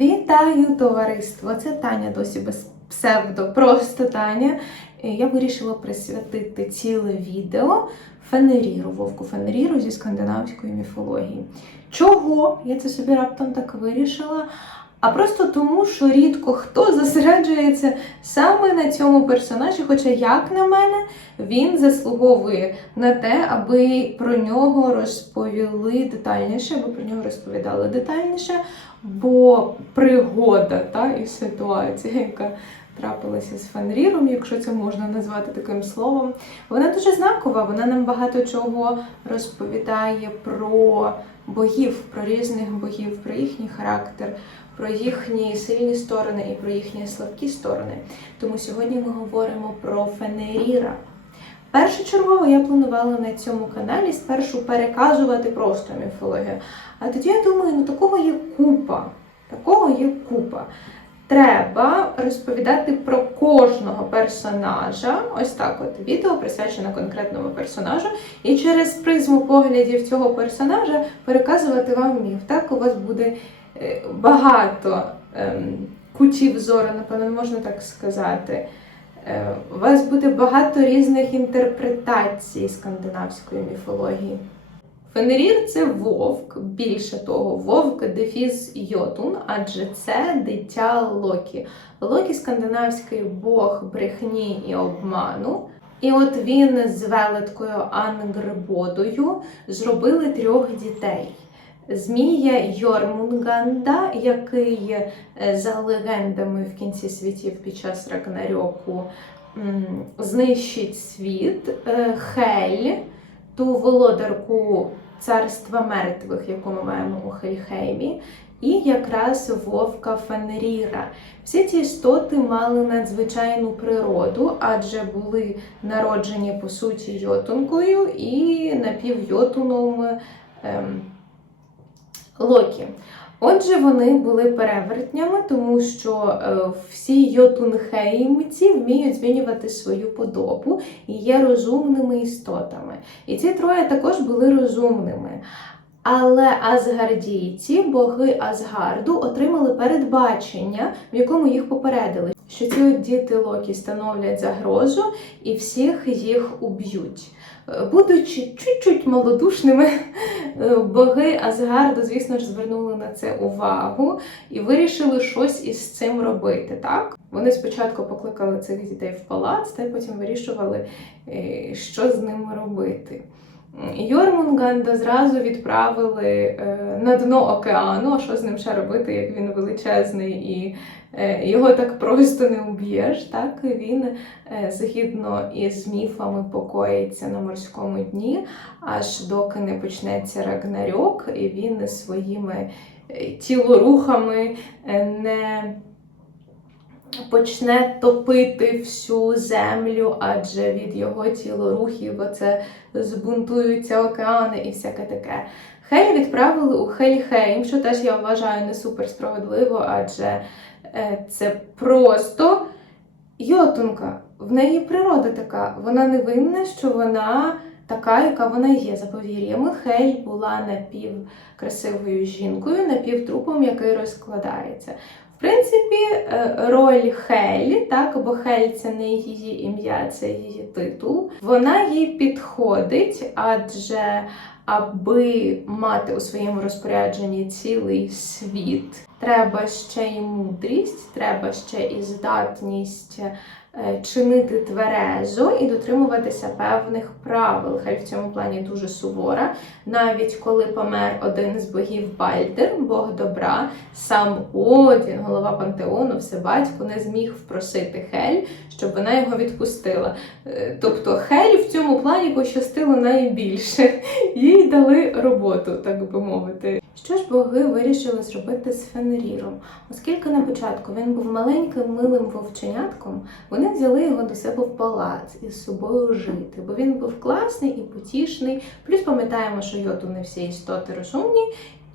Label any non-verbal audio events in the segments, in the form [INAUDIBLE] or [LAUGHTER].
Вітаю товариство! Це Таня досі без псевдо, просто Таня. Я вирішила присвятити ціле відео Фенеріру, вовку Фенеріру зі скандинавської міфології. Чого я це собі раптом так вирішила? А просто тому, що рідко хто зосереджується саме на цьому персонажі, хоча, як на мене, він заслуговує на те, аби про нього розповіли детальніше, аби про нього розповідали детальніше, бо пригода та, і ситуація, яка трапилася з Фенріром, якщо це можна назвати таким словом, вона дуже знакова. Вона нам багато чого розповідає про богів, про різних богів, про їхній характер, про їхні сильні сторони і про їхні слабкі сторони. Тому сьогодні ми говоримо про Фенеріра. Першочергово я планувала на цьому каналі спершу переказувати просто міфологію. А тоді я думаю, ну такого є купа. Такого є купа. Треба розповідати про кожного персонажа. Ось так от відео присвячене конкретному персонажу. І через призму поглядів цього персонажа переказувати вам міф. Так у вас буде багато ем, кутів зору, напевно, можна так сказати. Е, У вас буде багато різних інтерпретацій скандинавської міфології. Фенрір це вовк, більше того, вовк дефіз Йотун, адже це дитя Локі. Локі скандинавський бог брехні і обману. І от він з велеткою Ангрбодою зробили трьох дітей. Змія Йормунганда, який е, за легендами в кінці світів під час Рагнарьоку знищить світ, Е, Хель, ту володарку царства мертвих, яку ми маємо у Хельхеймі, і якраз вовка Фенріра. Всі ці істоти мали надзвичайну природу, адже були народжені по суті йотункою і напівйотуном ем, Локі. Отже, вони були перевертнями, тому що е, всі йотунхеймці вміють змінювати свою подобу і є розумними істотами. І ці троє також були розумними. Але азгардійці, боги Азгарду, отримали передбачення, в якому їх попередили, що ці діти Локі становлять загрозу і всіх їх уб'ють. Е, Будучи чуть-чуть малодушними, е, боги Азгарду, звісно ж, звернули на це увагу і вирішили щось із цим робити. Так вони спочатку покликали цих дітей в палац, та потім вирішували, е, що з ними робити. Йормунганда зразу відправили е, на дно океану. А що з ним ще робити, як він величезний і е, його так просто не уб'єш. Так він е, згідно із міфами покоїться на морському дні, аж доки не почнеться Рагнарьок, і він своїми тілорухами не почне топити всю землю, адже від його тілорухів оце збунтуються океани і всяке таке. Хель відправили у Хельхейм, що теж я вважаю не супер справедливо, адже е, це просто йотунка. В неї природа така. Вона не винна, що вона така, яка вона є. За повір'ями, Хель була напівкрасивою жінкою, напівтрупом, який розкладається. Принципі, е, роль Хелі, так, бо Хель це не її ім'я, це її титул. Вона їй підходить, адже аби мати у своєму розпорядженні цілий світ, треба ще й мудрість, треба ще і здатність е, чинити тверезо і дотримуватися певних правил. Хель в цьому плані дуже сувора. Навіть коли помер один з богів Бальдер, бог добра, сам Одін, голова пантеону, всебатько, не зміг впросити Хель, щоб вона його відпустила. Е, Тобто Хель в цьому плані пощастило найбільше. [LAUGHS] Їй дали роботу, так би мовити. Що ж боги вирішили зробити з Фенріром? Оскільки на початку він був маленьким милим вовченятком, вони взяли його до себе в палац із собою жити, бо він був класний і потішний. Плюс пам'ятаємо, що йоту не всі істоти розумні,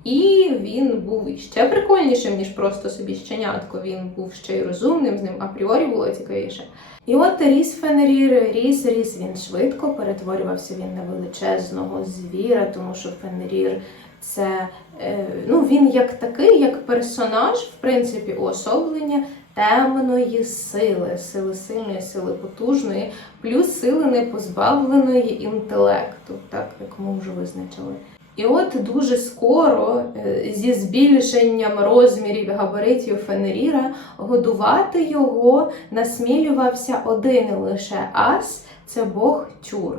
і він був ще прикольнішим, ніж просто собі щенятко. Він був ще й розумним, з ним апріорі було цікавіше. І от ріс Фенрір, ріс, ріс він швидко, перетворювався він на величезного звіра, тому що Фенрір Це е, ну, він як такий, як персонаж, в принципі, уособлення темної сили, сили сильної, сили потужної, плюс сили непозбавленої інтелекту, так як ми вже визначили. І от дуже скоро, е, зі збільшенням розмірів габаритів Фенеріра, годувати його насмілювався один лише ас. Це Бог Тюр.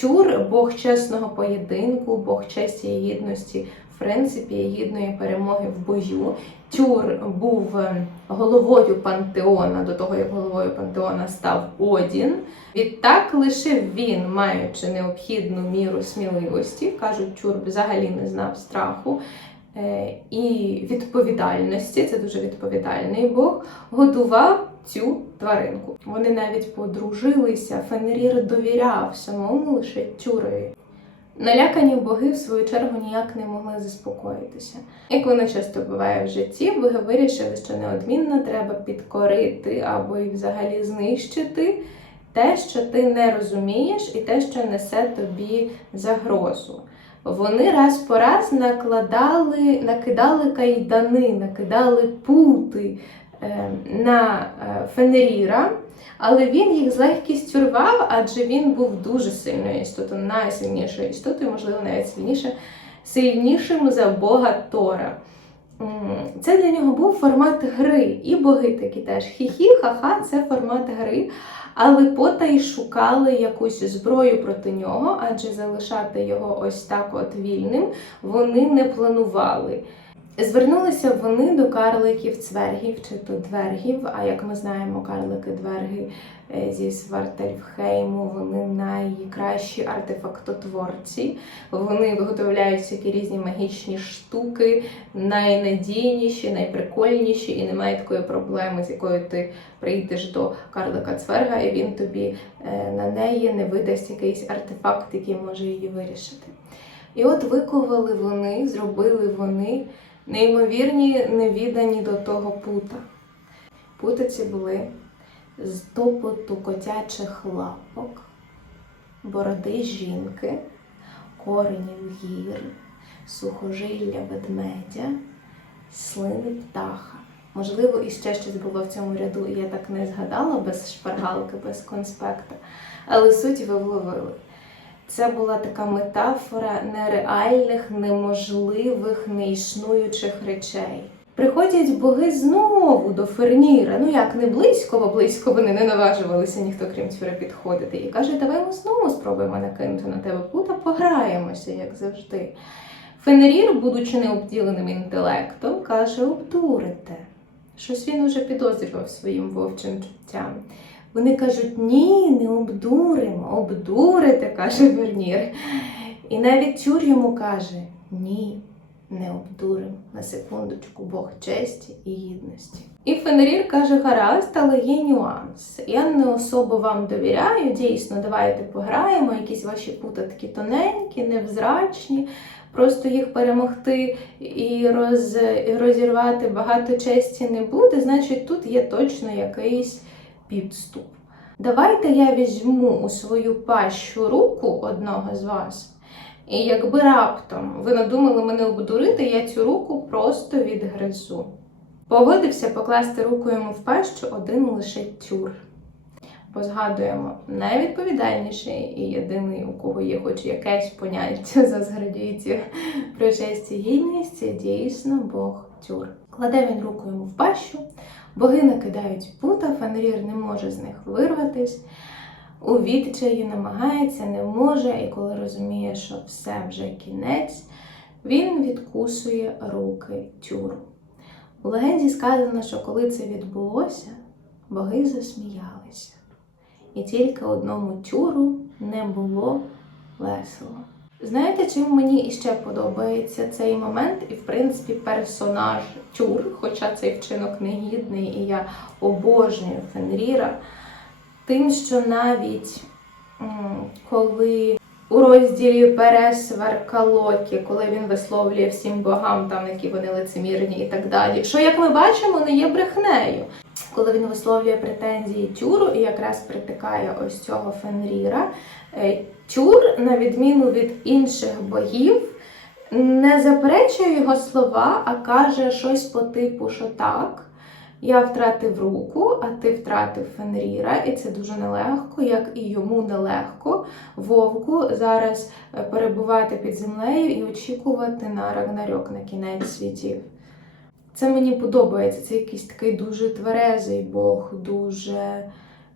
Тюр Бог чесного поєдинку, Бог честі і гідності, в принципі, гідної перемоги в бою. Тюр був е, головою пантеона до того, як головою пантеона став Одін. Відтак лише він, маючи необхідну міру сміливості, кажуть, Тюр взагалі не знав страху. е, І відповідальності, це дуже відповідальний Бог, годував цю тваринку. Вони навіть подружилися. Фенрір довіряв самому лише Тюрові. Налякані боги, в свою чергу, ніяк не могли заспокоїтися. Як воно часто буває в житті, боги вирішили, що неодмінно треба підкорити або й взагалі знищити те, що ти не розумієш, і те, що несе тобі загрозу. Вони раз по раз накладали, накидали кайдани, накидали пути на е, Фенеріра, але він їх з легкістю рвав, адже він був дуже сильною істотою, найсильнішою істотою, можливо, навіть сильніше, сильнішим за Бога Тора. Це для нього був формат гри, і боги такі теж. Хі-хі, ха-ха, це формат гри. Але потай шукали якусь зброю проти нього, адже залишати його ось так от вільним вони не планували. Звернулися вони до карликів цвергів чи то двергів. А як ми знаємо, карлики дверги е, зі Свартельфхейму, вони найкращі артефактотворці. Вони виготовляють всякі різні магічні штуки, найнадійніші, найприкольніші, і немає такої проблеми, з якою ти прийдеш до карлика цверга, і він тобі е, на неї не видасть якийсь артефакт, який може її вирішити. І от виковали вони, зробили вони неймовірні, невідані до того пута. Пути ці були з топоту котячих лапок, бороди жінки, коренів гір, сухожилля ведмедя, слини птаха. Можливо, і ще щось було в цьому ряду, і я так не згадала без шпаргалки, без конспекта, але суть ви вловили. Це була така метафора нереальних, неможливих, неіснуючих речей. Приходять боги знову до Ферніра. Ну як не близько, бо близько вони не наважувалися ніхто крім Тюра підходити. І каже, давай ми знову спробуємо накинути на тебе пута, пограємося, як завжди. Фенрір, будучи необділеним інтелектом, каже: обдурите. Щось він уже підозрював своїм вовчим чуттям. Вони кажуть, ні, не обдуримо, обдурите, [LAUGHS] каже Вернір. І навіть Тюр йому каже: ні, не обдурим на секундочку Бог честі і гідності. І Фенрір каже: гаразд, але є нюанс. Я не особо вам довіряю. Дійсно, давайте пограємо. Якісь ваші пута такі тоненькі, невзрачні. Просто їх перемогти і роз, розірвати багато честі не буде. Значить, тут є точно якийсь підступ. Давайте я візьму у свою пащу руку одного з вас, і якби раптом ви надумали мене обдурити, я цю руку просто відгризу. Погодився покласти руку йому в пащу один лише тюр. Бо згадуємо, найвідповідальніший і єдиний, у кого є хоч якесь поняття за зградійців про честь і гідність, це дійсно Бог тюр. Кладе він руку йому в пащу, боги накидають пута, Фенрір не може з них вирватись. У відчаї намагається, не може, і коли розуміє, що все вже кінець, він відкусує руки тюру. У легенді сказано, що коли це відбулося, боги засміялися. І тільки одному тюру не було весело. Знаєте, чим мені іще подобається цей момент, і, в принципі, персонаж тюр, хоча цей вчинок негідний, і я обожнюю Фенріра, тим, що навіть коли у розділі Пересверка Локі, коли він висловлює всім богам, там які вони лицемірні і так далі, що, як ми бачимо, не є брехнею. Коли він висловлює претензії тюру і якраз притикає ось цього Фенріра, тюр, на відміну від інших богів, не заперечує його слова, а каже щось по типу, що так. Я втратив руку, а ти втратив Фенріра, і це дуже нелегко, як і йому нелегко вовку зараз е, перебувати під землею і очікувати на Рагнарьок на кінець світів. Це мені подобається. Це якийсь такий дуже тверезий Бог, дуже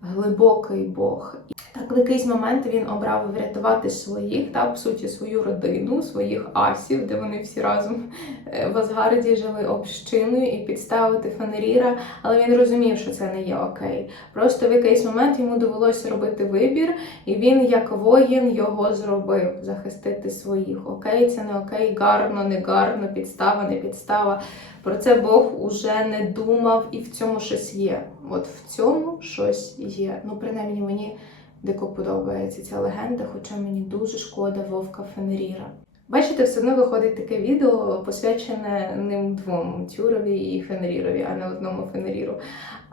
глибокий Бог. Так, в якийсь момент він обрав врятувати своїх, та, по суті, свою родину, своїх асів, де вони всі разом е, в Асгарді жили общиною і підставити Фенріра, але він розумів, що це не є окей. Просто в якийсь момент йому довелося робити вибір, і він, як воїн, його зробив захистити своїх. Окей, це не окей, гарно, не гарно, підстава, не підстава. Про це Бог уже не думав, і в цьому щось є. От в цьому щось є. Ну, принаймні, мені дико подобається ця легенда, хоча мені дуже шкода вовка Фенріра. Бачите, все одно виходить таке відео, посвячене ним двом Тюрові і Фенрірові, а не одному Фенріру.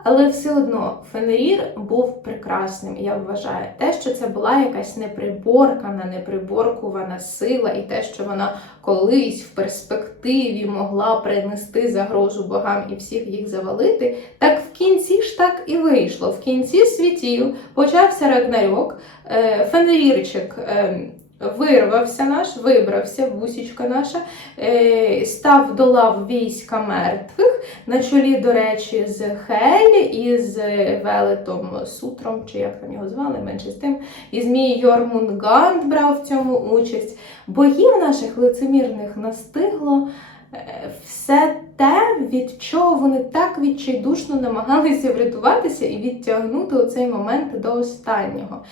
Але все одно Фенрір був прекрасним, я вважаю. Те, що це була якась неприборкана, неприборкувана сила, і те, що вона колись в перспективі могла принести загрозу богам і всіх їх завалити, так в кінці ж так і вийшло. В кінці світів почався Рагнарьок, е, Фенрірчик. Вирвався наш, вибрався, бусічка наша, е, став до лав війська мертвих, на чолі, до речі, з Хель і з Велетом Сутром, чи як там його звали, менше з тим. І Змій Йормунганд брав в цьому участь. Боїв наших лицемірних настигло е, все те, від чого вони так відчайдушно намагалися врятуватися і відтягнути оцей момент до останнього.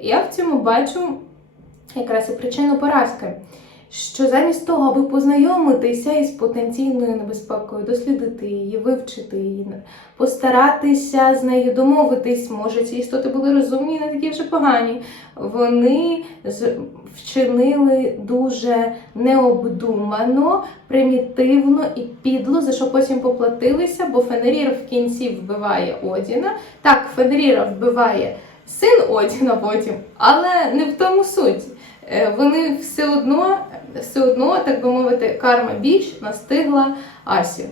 Я в цьому бачу якраз і причину поразки. Що замість того, аби познайомитися із потенційною небезпекою, дослідити її, вивчити її, постаратися з нею домовитись, може ці істоти були розумні, і не такі вже погані. Вони вчинили дуже необдумано, примітивно і підло, за що потім поплатилися, бо Фенрір в кінці вбиває Одіна. Так, Фенріра вбиває син Одіна потім, але не в тому суть. Е, Вони все одно, все одно, так би мовити, карма біч настигла Асі.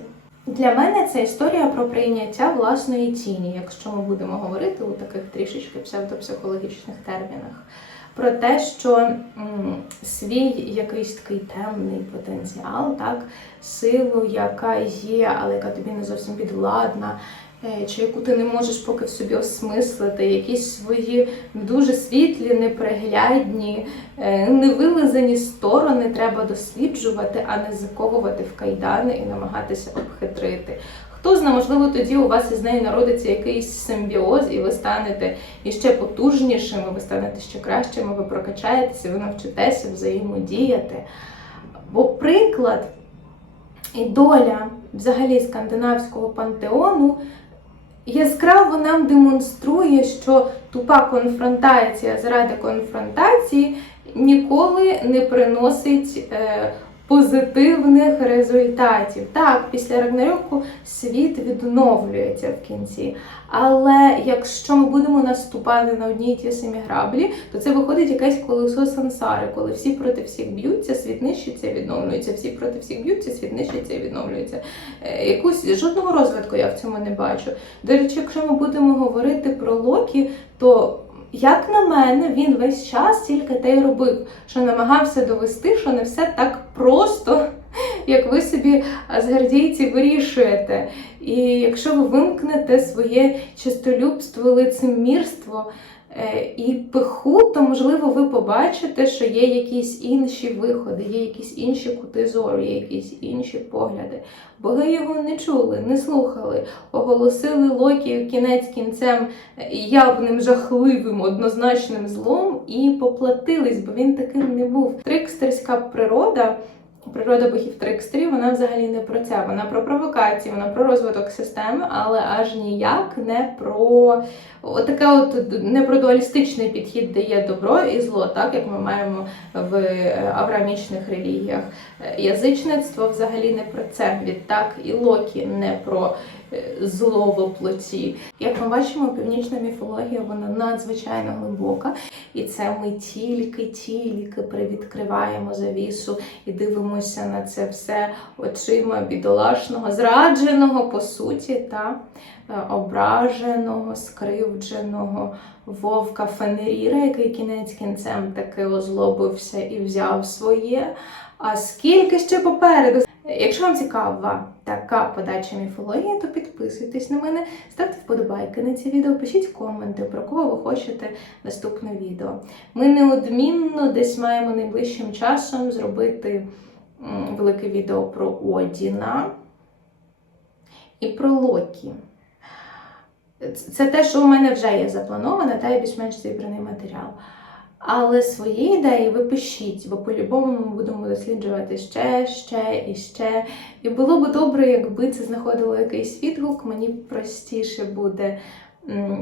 Для мене це історія про прийняття власної тіні, якщо ми будемо говорити у таких трішечки псевдопсихологічних термінах. Про те, що м, свій якийсь такий темний потенціал, так, силу, яка є, але яка тобі не зовсім підвладна, чи яку ти не можеш поки в собі осмислити, якісь свої дуже світлі, неприглядні, е, невилизані сторони треба досліджувати, а не заковувати в кайдани і намагатися обхитрити. Хто знає, можливо, тоді у вас із нею народиться якийсь симбіоз, і ви станете іще потужнішими, ви станете ще кращими, ви прокачаєтеся, ви навчитеся взаємодіяти. Бо приклад і доля взагалі скандинавського пантеону яскраво нам демонструє, що тупа конфронтація заради конфронтації ніколи не приносить е, позитивних результатів. Так, після Рагнарьоку світ відновлюється в кінці. Але якщо ми будемо наступати на одні й ті самі граблі, то це виходить якесь колесо сансари, коли всі проти всіх б'ються, світ нищиться відновлюється, всі проти всіх б'ються, світ нищиться і відновлюється. Е, Якусь жодного розвитку я в цьому не бачу. До речі, якщо ми будемо говорити про Локі, то як на мене, він весь час тільки те й робив, що намагався довести, що не все так просто, як ви собі асгардійці вирішуєте. І якщо ви вимкнете своє чистолюбство, лицемірство і пиху, то можливо ви побачите, що є якісь інші виходи, є якісь інші кути зору, є якісь інші погляди. Боги його не чули, не слухали, оголосили Локі кінець кінцем явним жахливим однозначним злом і поплатились, бо він таким не був. Трикстерська природа. Природа богів Трикстрі, вона взагалі не про це. Вона про провокації, вона про розвиток системи, але аж ніяк не про таке от не про дуалістичний підхід, де є добро і зло, так як ми маємо в аврамічних релігіях. Е, Язичництво взагалі не про це. Відтак і Локі не про е, зло в плоті. Як ми бачимо, північна міфологія вона надзвичайно глибока, і це ми тільки-тільки привідкриваємо завісу і дивимося на це все очима бідолашного, зрадженого по суті, та е, ображеного, скривдженого вовка Фенеріра, який кінець кінцем таки озлобився і взяв своє. А скільки ще попереду? Якщо вам цікава така подача міфології, то підписуйтесь на мене, ставте вподобайки на ці відео, пишіть коменти, про кого ви хочете наступне відео. Ми неодмінно десь маємо найближчим часом зробити велике відео про Одіна і про Локі. Це те, що у мене вже є заплановано, та є більш-менш зібраний матеріал. Але свої ідеї ви пишіть, бо по-любому ми будемо досліджувати ще, ще і ще. І було б добре, якби це знаходило якийсь відгук. Мені простіше буде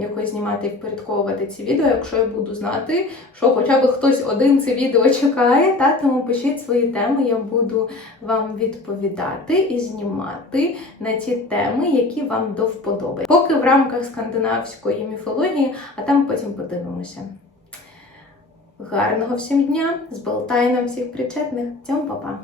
якось знімати і впорядковувати ці відео, якщо я буду знати, що хоча б хтось один це відео чекає. Та тому пишіть свої теми, я буду вам відповідати і знімати на ті теми, які вам до вподоби. Поки в рамках скандинавської міфології, а там потім подивимося. Гарного всім дня! Зболтай нам всіх причетних. Цьому па-па!